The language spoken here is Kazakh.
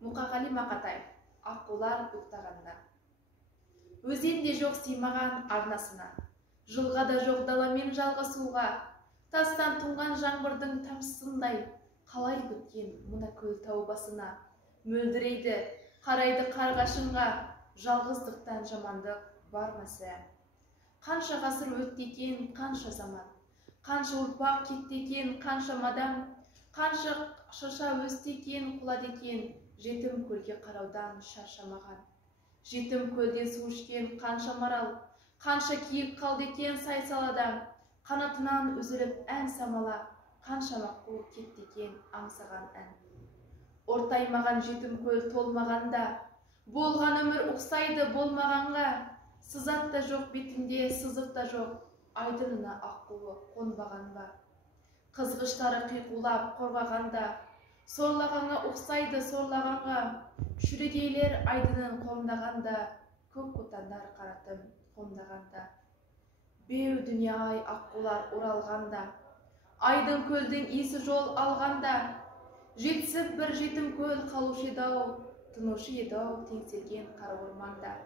Мұқағали Мақатаев, аққулар ұйықтағанда. Өзенде жоқ сыймаған арнасына, жылға да жоқ даламен жалғасуға, тастан тұнған жаңбырдың тамшысындай, қалай біткен мына көл тау басына, мөлдірейді, қарайды қарғашынға, жалғыздықтан жамандық бар ма сірә? Қанша ғасыр өтті екен, қанша заман, қанша ұрпақ кетті екен, қанша мадам, қанша шаша өсті екен, құлады екен, жетім көлге қараудан шаршамаған. Жетім көлден су ішкен қанша марал, қанша киік қалды екен сай-салада, қанатынан үзіліп ән самала, қанша маққу кетті екен аңсаған ән. Ортаймаған жетім көл толмағанда, болған өмір ұқсайды болмағанға, сызат та жоқ бетінде, сызық та жоқ, айдынына аққуы қонбаған ба? Қызғыштары қиқулап қорғағанда, сорлағанға ұқсайды сорлағанға, шүрегейлер айдынын қомдағанда, көк құтандар қаратым қомдағанда. Беу дүние-ай аққулар оралғанда, айдын көлдің исі жол алғанда, жетсіп бір жетім көл қалушы еді-ау, тынушы еді-ау теңселген қара орманда.